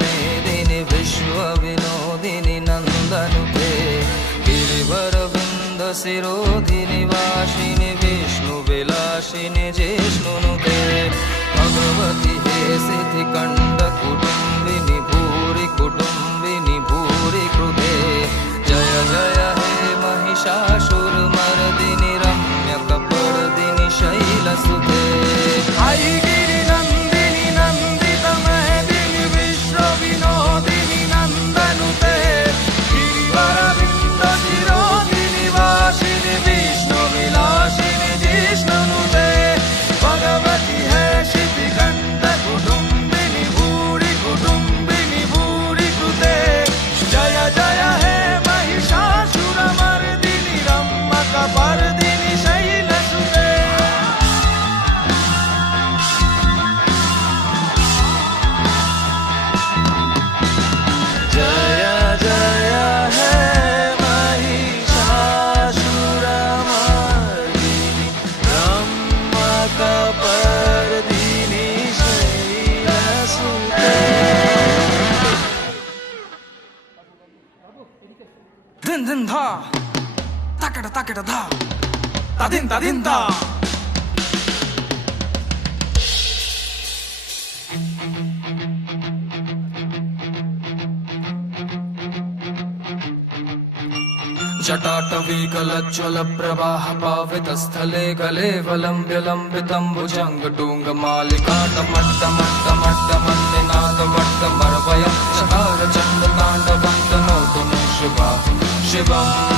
मेदिनि विश्वविनोदिनि नन्दनुते गिरिवरविन्द शिरोधिनि वासिनि विष्णुविलासिनि जिष्णुनुते भगवति हे सिद्धिकण्ड कुटुम्बिनि भूरि कुटुम्बिनि भूरि कृते जय जय हे महिषासुरमर्दिनि रम्यकपर्दिनि शैलसुते आई गिरिनन्दिनि नन्दितमेदिनि विश्वविनोदिनि नन्दनुते गिरिवरविन्द शिरोधिनि वासिनि विष्णुविलासिनि जिष्णुनुते भगवति हे शितिकण्ठ कुटुम्बिनि भूरि कुटुम्बिनि भूरि कृते जय जय हे Mahishasuramardini रम्यकपर्दिनि शैलसुते Din din dha, takada dha, ta din da. जटाटवीकलज्ज्वल प्रवाह पावितस्थले गले वलम्ब्य लम्बितं भुजङ्गटुङ्गमालिकाटमट्टमट्टमट्टमट्टमन्निनादवट्टमर्वयं चकार चण्डताण्डवं तनोतु मे शिवा शिवम्